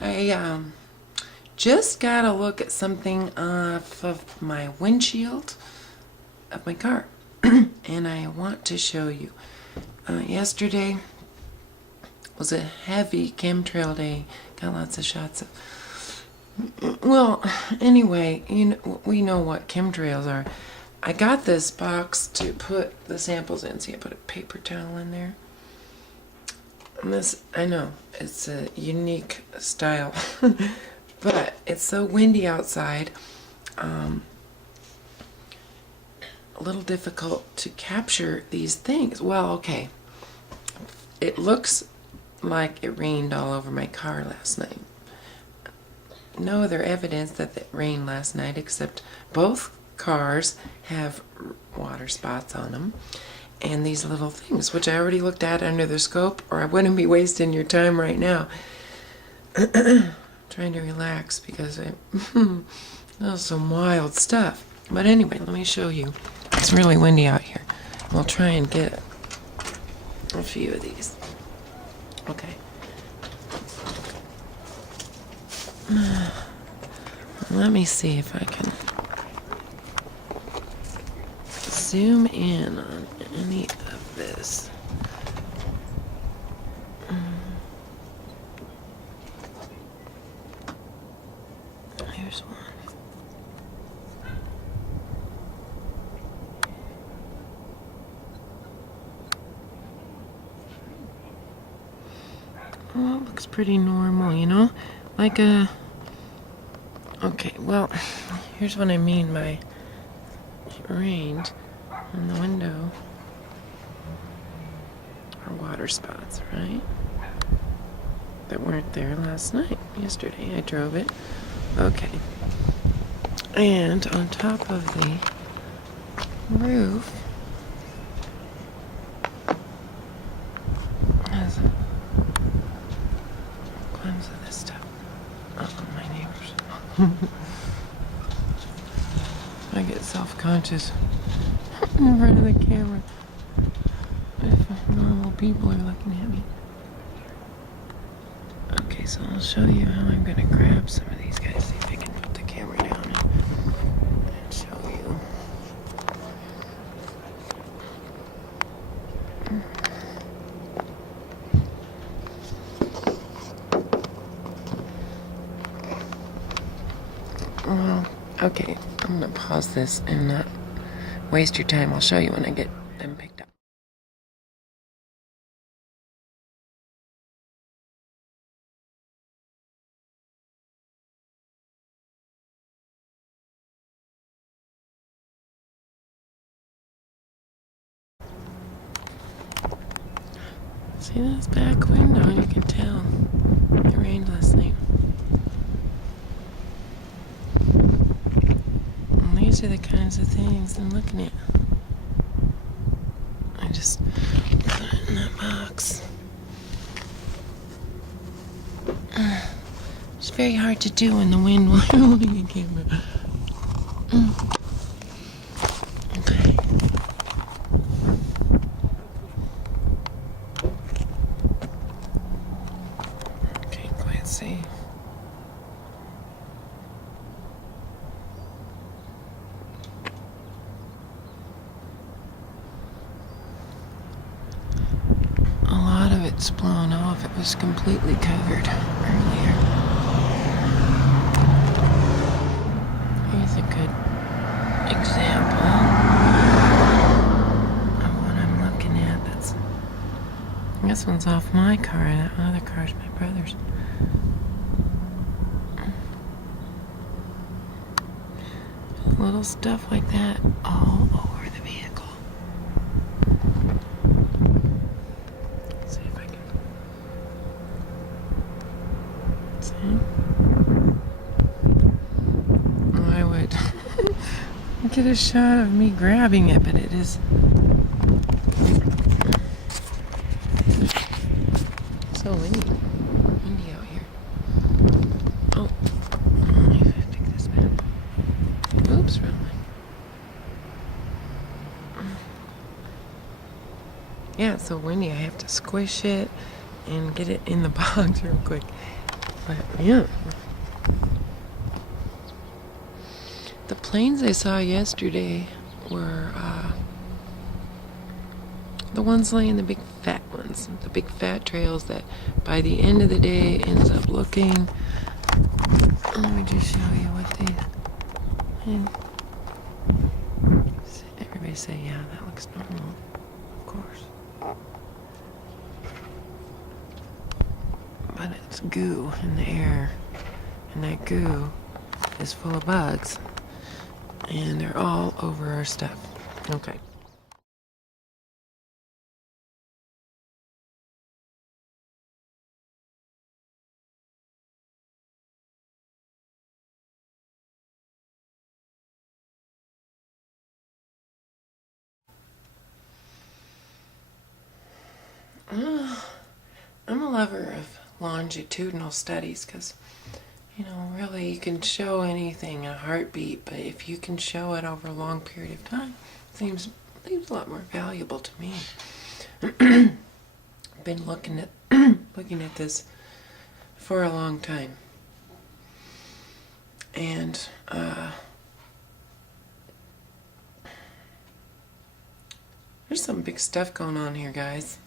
I just got a look at something off of my windshield of my car, and I want to show you. Yesterday was a heavy chemtrail day. Got lots of shots of. Well, anyway, we know what chemtrails are. I got this box to put the samples in. See, I put a paper towel in there. And this, I know, it's a unique style, but it's so windy outside, a little difficult to capture these things. Well, okay, it looks like it rained all over my car last night. No other evidence that it rained last night except both cars have water spots on them. And these little things, which I already looked at under the scope, or I wouldn't be wasting your time right now. Trying to relax because that was some wild stuff. But anyway, let me show you. It's really windy out here. We'll try and get a few of these. Okay. Let me see if I can zoom in on any of this. Here's one. Well, it looks pretty normal, you know? Like a... Okay, well, here's what I mean by it rained on the window. Are water spots, right? That weren't there last night. Yesterday I drove it. Okay. And on top of the roof has tons of this stuff. Oh, my neighbors. I get self-conscious in front of the camera if normal people are looking at me. Okay, so I'll show you how I'm going to grab some of these guys. See if I can put the camera down and show you. Well, okay, I'm going to pause this and not waste your time. I'll show you when I get them picked up. See this back window? You can tell it rained last night. And these are the kinds of things I'm looking at. I just put it in that box. It's very hard to do in the wind while you're holding a camera. Okay. Can't quite see. A lot of it's blown off. It was completely covered earlier. Here's a good example of what I'm looking at. This one's off my car. That other car's my brother's. Little stuff like that all over the vehicle. Let's see if I can see. Oh, I would get a shot of me grabbing it, but it is so windy out here. Oh, let me pick this back. Oops, wrong way. Yeah, it's so windy. I have to squish it and get it in the box real quick. But yeah. The planes I saw yesterday were the ones laying the big fat ones, the big fat trails that by the end of the day ends up looking. Let me just show you what they. Everybody say, yeah, that looks normal. Of course. But it's goo in the air, and that goo is full of bugs, and they're all over our stuff. Okay. I'm a lover of longitudinal studies because, really you can show anything in a heartbeat, but if you can show it over a long period of time, it seems a lot more valuable to me. I've been looking at this for a long time, and there's some big stuff going on here, guys.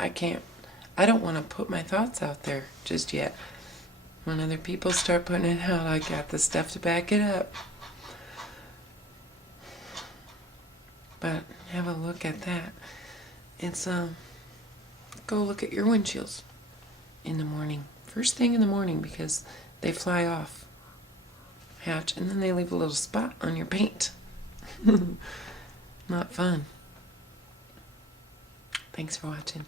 I don't want to put my thoughts out there just yet. When other people start putting it out, I got the stuff to back it up. But have a look at that. It's go look at your windshields in the morning. First thing in the morning, because they fly off hatch and then they leave a little spot on your paint. Not fun. Thanks for watching.